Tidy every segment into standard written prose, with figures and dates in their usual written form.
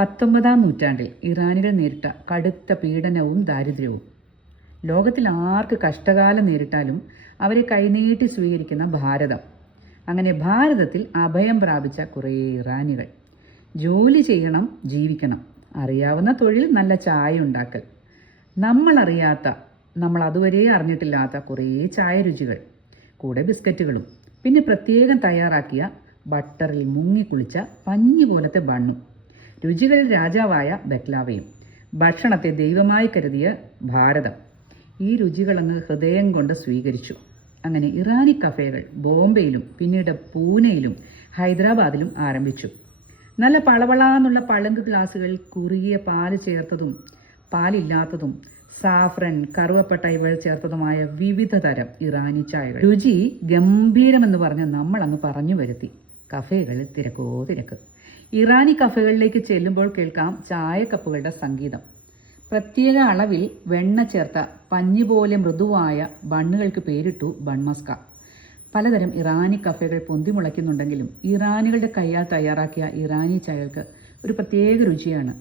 19-ാം നൂറ്റാണ്ടിൽ ഇറാനികൾ നേരിട്ട കടുത്ത പീഡനവും ദാരിദ്ര്യവും. ലോകത്തിൽ ആർക്ക് കഷ്ടകാലം നേരിട്ടാലും അവരെ കൈനീട്ടി സ്വീകരിക്കുന്ന ഭാരതം. അങ്ങനെ ഭാരതത്തിൽ അഭയം പ്രാപിച്ച കുറേ ഇറാനികൾ. ജോലി ചെയ്യണം, ജീവിക്കണം, അറിയാവുന്ന തൊഴിൽ നല്ല ചായ ഉണ്ടാക്കൽ, നമ്മളറിയാത്ത, നമ്മൾ അതുവരെ അറിഞ്ഞിട്ടില്ലാത്ത കുറേ ചായ രുചികൾ, കൂടെ ബിസ്ക്കറ്റുകളും, പിന്നെ പ്രത്യേകം തയ്യാറാക്കിയ ബട്ടറിൽ മുങ്ങിക്കുളിച്ച പഞ്ഞി പോലത്തെ ബണ്ണും, രുചികൾ രാജാവായ ബക്ലാവയും, ഭക്ഷണത്തെ ദൈവമായി കരുതിയ ഭാരതം. ഈ രുചികളങ്ങ് ഹൃദയം കൊണ്ട് സ്വീകരിച്ചു. അങ്ങനെ ഇറാനി കഫേകൾ ബോംബെയിലും പിന്നീട് പൂനെയിലും ഹൈദരാബാദിലും ആരംഭിച്ചു. നല്ല പളവളാന്നുള്ള പളുങ്ക് ഗ്ലാസുകളിൽ കുറുകിയ പാല് ചേർത്തതും പാലില്ലാത്തതും സാഫ്രൻ, കറുവപ്പട്ട ഇവ ചേർത്തതുമായ വിവിധ തരം ഇറാനി ചായകൾ. രുചി ഗംഭീരമെന്ന് പറഞ്ഞ് നമ്മൾ അങ്ങ് പറഞ്ഞു വരുത്തി. കഫേകളിൽ തിരക്കോ തിരക്ക്. ഇറാനി കഫേകളിലേക്ക് ചെല്ലുമ്പോൾ കേൾക്കാം ചായക്കപ്പുകളുടെ സംഗീതം. പ്രത്യേക അളവിൽ വെണ്ണ ചേർത്ത പഞ്ഞി പോലെ മൃദുവായ ബണ്ണുകൾക്ക് പേരിട്ടു ബൺമസ്ക. പലതരം ഇറാനി കഫേകൾ പൊന്തിമുളയ്ക്കുന്നുണ്ടെങ്കിലും ഇറാനികളുടെ കയ്യാൽ തയ്യാറാക്കിയ ഇറാനി ചായകൾക്ക് ഒരു പ്രത്യേക രുചിയാണ്.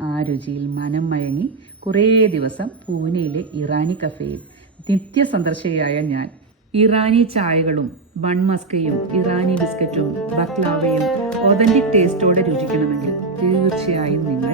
ആ രുചിയിൽ മനം മയങ്ങി കുറേ ദിവസം പൂനെയിലെ ഇറാനി കഫേയിൽ നിത്യസന്ദർശകയായ ഞാൻ. ഇറാനി ചായകളും ബൺമസ്കയും ഇറാനി ബിസ്ക്കറ്റും ബക്ലാവയും ഒതന്റിക് ടേസ്റ്റോടെ രുചിക്കണമെങ്കിൽ തീർച്ചയായും നിങ്ങൾ